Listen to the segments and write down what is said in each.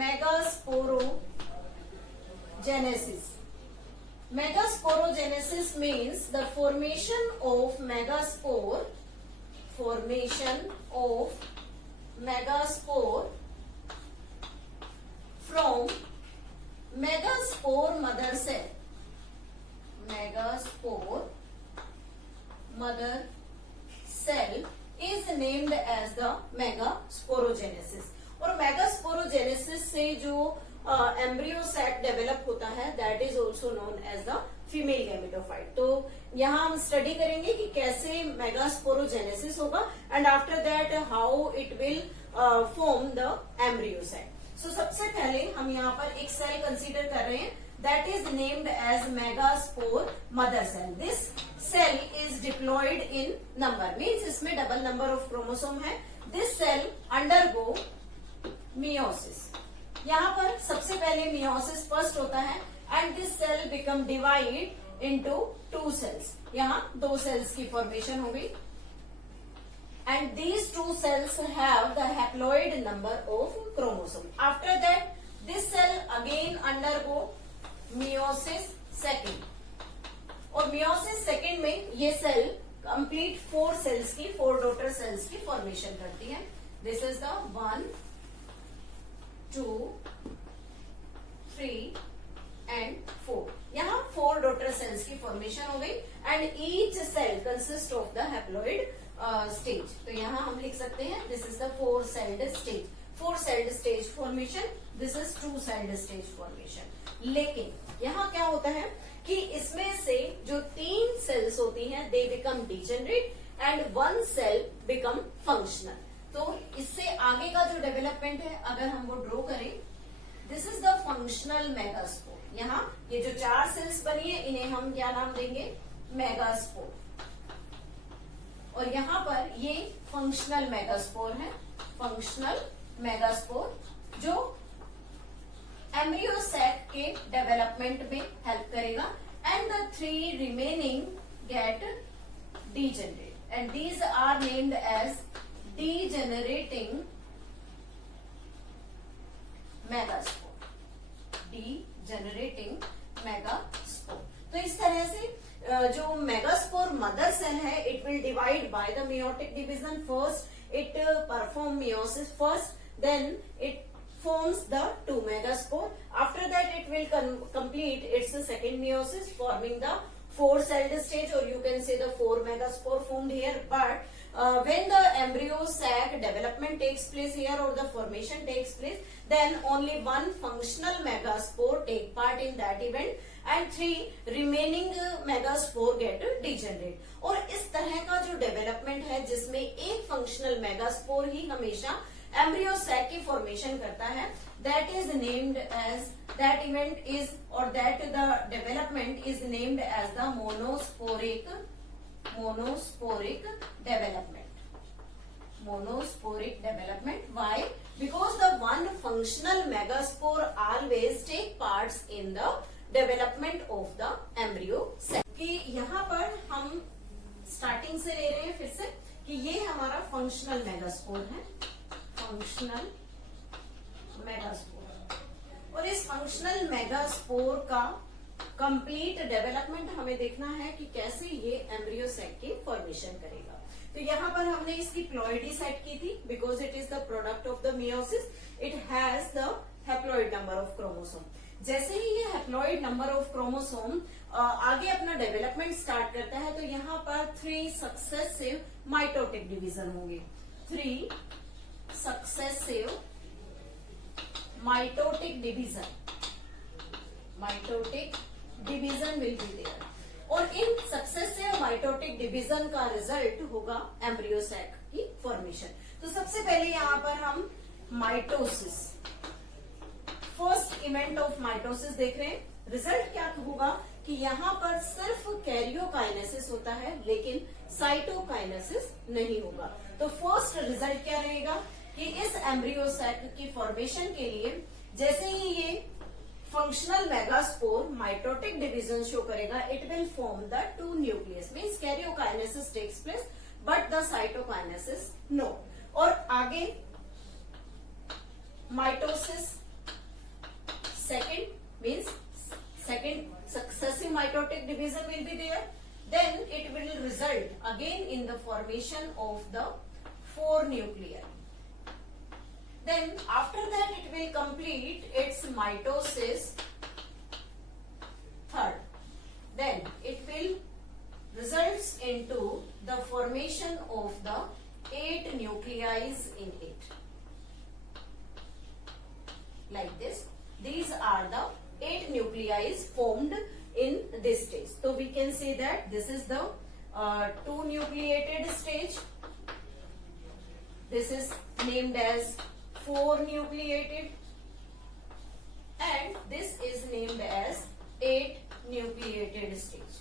megasporogenesis. Megasporogenesis means the formation of megaspore from megaspore mother cell. Megaspore mother cell is named as the megasporogenesis. और megasporogenesis से जो embryo sac develop होता है that is also known as the female gametophyte. तो यहाँ हम study करेंगे कि कैसे मेगास्पोरोजेनेसिस होगा and after that how it will form the embryo sac. So सबसे पहले हम यहाँ पर एक सेल कंसीडर कर रहे हैं that is named as megaspore mother cell. This cell is diploid in number, means इसमें डबल नंबर ऑफ क्रोमोसोम है. This cell undergo meiosis. यहाँ पर सबसे पहले मियोसिस फर्स्ट होता है and this cell become divide into 2 cells. यहाँ 2 sales की फॉर्मेशन हो गई and these 2 cells have the haploid number of chromosome. After that, this cell again undergo meiosis second. और meiosis second में ये cell complete 4 cells की 4 daughter cells की formation करती है. This is the 1, 2, 3 and 4. यहाँ 4 daughter cells की formation हो गई and each cell consists of the haploid stage. तो यहाँ हम लिख सकते हैं this is the 4-celled stage. 4-celled stage formation, this is 2-celled stage formation. लेकिन यहाँ क्या होता है कि इसमें से जो 3 सेल्स होती हैं they become degenerate and 1 cell become functional. तो इससे आगे का जो डेवलपमेंट है अगर हम वो ड्रॉ करें, this is the functional megaspore. यहाँ ये जो 4 सेल्स बनी है इन्हें हम क्या नाम देंगे, मेगास्पोर. और यहाँ पर ये फंक्शनल मेगास्पोर है. फंक्शनल मेगास्पोर जो एम्ब्रियो सैक के डेवलपमेंट में हेल्प करेगा and the 3 remaining get degenerate and these are named as degenerating megaspore. Degenerating megaspore. तो इस तरह से जो मेगास्पोर मदर सेल है it will divide by the meiotic division. First it perform meiosis first, then it forms the 2 megaspore. After that it will complete its second meiosis forming the 4-celled stage, or you can say the 4 megaspore formed here. But when the embryo sac development takes place here or the formation takes place, then only 1 functional megaspore take part in that event and 3 remaining megaspore get degenerate. और इस तरह का जो development है जिसमें एक functional megaspore ही हमेशा embryo sac की फॉर्मेशन करता है, that is named as that event is और that the development is named as the monosporic development. Monosporic development. Why? Because the 1 functional megaspore always take parts in the development of the embryo cell. कि यहाँ पर हम starting से ले रहे हैं फिर से कि ये हमारा फंक्शनल मेगास्पोर है. Functional megaspore. और इस फंक्शनल मेगास्पोर का कंप्लीट डेवलपमेंट हमें देखना है कि कैसे ये एम्ब्रियो सैक की फॉर्मेशन करेगा. तो यहाँ पर हमने इसकी प्लॉइडी सेट की थी because it is the product of the meiosis. It has the haploid number of chromosome. जैसे ही ये हैप्लॉइड नंबर ऑफ क्रोमोसोम आगे अपना डेवलपमेंट स्टार्ट करता है तो यहाँ पर 3 सक्सेसिव माइटोटिक डिवीजन होंगे. 3 successive mitotic division will be there. और इन सक्सेसिव माइटोटिक डिवीजन का रिजल्ट होगा एम्ब्रियो सैक की फॉर्मेशन. तो सबसे पहले यहाँ पर हम mitosis, first event of mitosis देख रहे हैं. रिजल्ट क्या होगा कि यहाँ पर सिर्फ कैरियोकाइनेसिस होता है लेकिन साइटोकाइनेसिस नहीं होगा. तो फर्स्ट रिजल्ट क्या रहेगा कि इस एम्ब्रियो सैक की फॉर्मेशन के लिए जैसे ही ये functional megaspore mitotic division show करेगा it will form the 2 nucleus. Means karyokinesis takes place but the cytokinesis no. और आगे mitosis division will be there, then it will result again in the formation of the 4 nuclei. Then after that it will complete its mitosis. Third, then it will results into the formation of the 8 nuclei in it. Like this. These are the 8 nuclei formed in this stage. So we can say that this is the 2 nucleated stage. This is named as 4 nucleated, and this is named as 8 nucleated stage.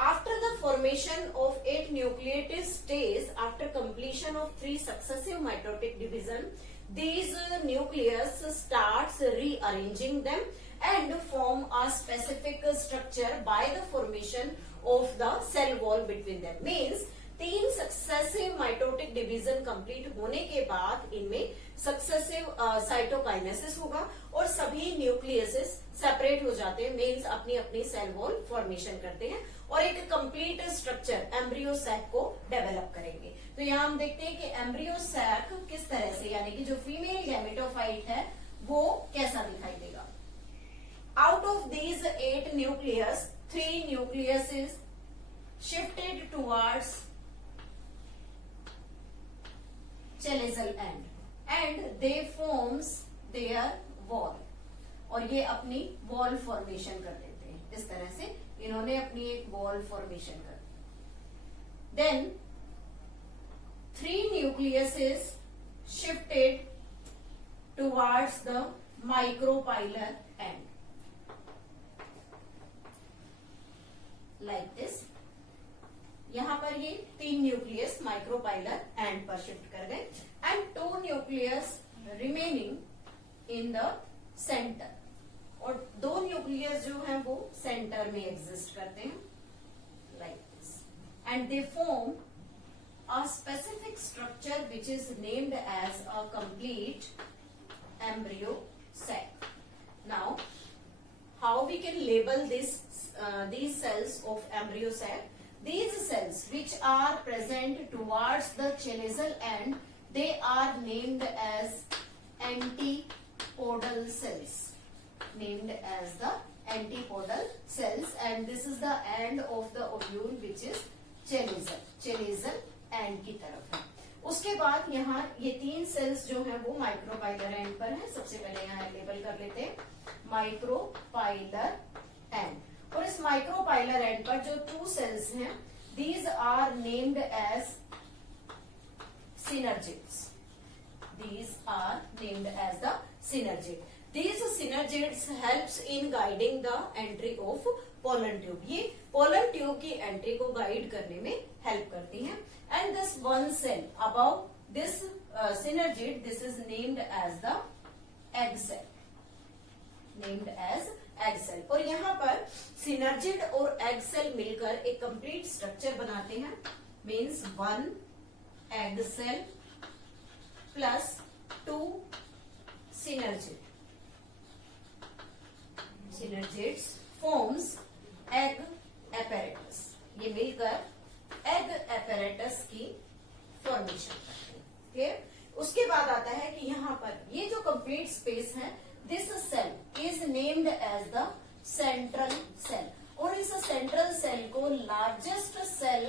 After the formation of 8 nucleated stage, after completion of 3 successive mitotic division, these nucleus starts rearranging them and form a specific structure by the formation of the cell wall between them. Means 3 successive mitotic division complete होने के बाद इनमें successive cytokinesis होगा और सभी nucleases separate हो जाते हैं, मीन्स अपनी अपनी सेल वॉल फॉर्मेशन करते हैं और एक कंप्लीट स्ट्रक्चर एम्ब्रियो सैक को डेवलप करेंगे. तो यहाँ हम देखते हैं कि एम्ब्रियो सैक किस तरह से, यानी कि जो फीमेल गैमेटोफाइट है वो कैसा दिखाई देगा. Out of these 8 nucleus 3 nucleus is shifted towards chalical end and they forms their wall, और ये अपनी वॉल फॉर्मेशन कर देते हैं. इस तरह से इन्होंने अपनी एक वॉल फॉर्मेशन कर दी. Then 3 nucleuses shifted towards the micropylar end, like this. यहां पर ये 3 न्यूक्लियस माइक्रोपाइलर एंड पर शिफ्ट कर गए and 2 nucleus remaining in the centre, और 2 न्यूक्लियस जो हैं वो सेंटर में एग्जिस्ट करते हैं, like this. And they form a specific structure which is named as a complete embryo sac. Now how we can label these cells of embryo sac. These cells which are present towards the chalical end, they are named as antipodal cells. Named as the antipodal cells, and this is the end of the ovule which is chalical. Chalical end की तरफ है. उसके बाद यहाँ ये 3 sales जो हैं वो माइक्रोपाइलर एंड पर हैं. सबसे पहले यहाँ लेबल कर लेते हैं माइक्रोपाइलर एंड. और इस माइक्रोपाइलर एंड पर जो 2 सेल्स हैं, these are named as synergids. These are named as the synergid. These synergids helps in guiding the entry of pollen tube. ये pollen tube की entry को guide करने में help करती हैं. And this one cell above this synergid, this is named as the egg cell. Named as egg cell. और यहाँ पर synergid और egg cell मिलकर एक complete structure बनाते हैं. Means 1 egg cell plus 2 synergid. Synergids forms egg apparatus. ये मिलकर egg apparatus की formation करते हैं. Clear? उसके बाद आता है कि यहाँ पर ये जो complete space है, this cell is named as the central cell. और इस central cell को largest cell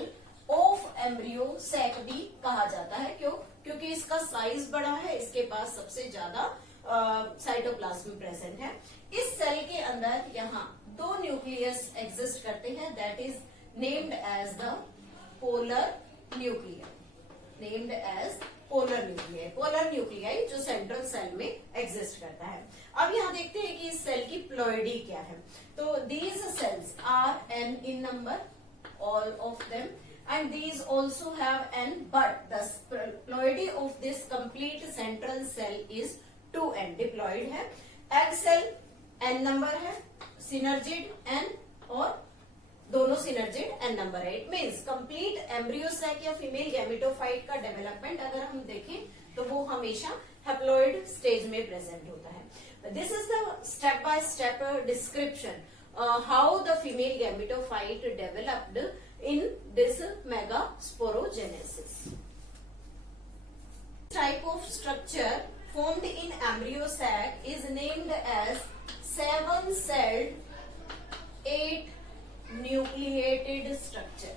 of embryo sac भी कहा जाता है. क्यों? क्योंकि इसका साइज बड़ा है, इसके पास सबसे ज्यादा साइटोप्लाज्म प्रेजेंट है. इस सेल के अंदर यहाँ 2 न्यूक्लियस एग्जिस्ट करते हैं, that is named as the polar nuclear. Named as polar nuclear. Polar nuclei जो सेंट्रल सेल में एग्जिस्ट करता है. अब यहाँ देखते हैं कि इस सेल की प्लॉइडी क्या है. तो these cells are n in number, all of them, and these also have n, but the ploidy of this complete central cell is 2n. Diploid है. एग सेल n नंबर है, synergid n, और दोनों synergid n number है. It means complete embryo sac या female gametophyte का development अगर हम देखें तो वो हमेशा हैप्लॉइड स्टेज में प्रेजेंट होता है. This is the step by step description how the female gametophyte developed in this megasporogenesis. Type of structure formed in embryo sac is named as 7-celled 8-nucleated structure.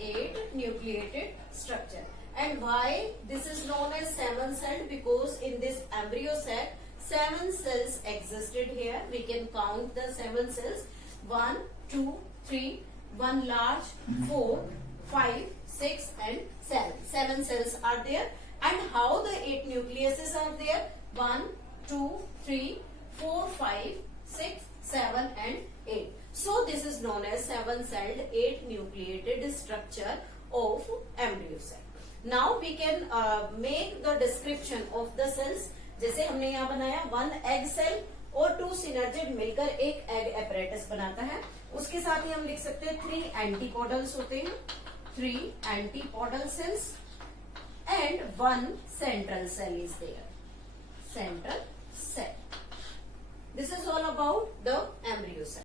8-nucleated structure. And why this is known as 7-celled? Because in this embryo sac 7 cells existed here. We can count the 7 cells. 1, 2, 3, 1 large, 4, 5, 6 and 7. 7 cells are there. And how the 8 nucleuses are there? 1, 2, 3, 4, 5, 6, 7 and 8. So this is known as 7-celled 8-nucleated structure of embryo sac. Now we can make the description of the cells. जैसे हमने यहाँ बनाया 1 egg cell और 2 synergid मिलकर एक egg apparatus बनाता है. उसके साथ ही हम लिख सकते हैं 3 antipodals होते हैं, 3 antipodal cells and 1 central cell is there. Central cell. This is all about the embryo cell.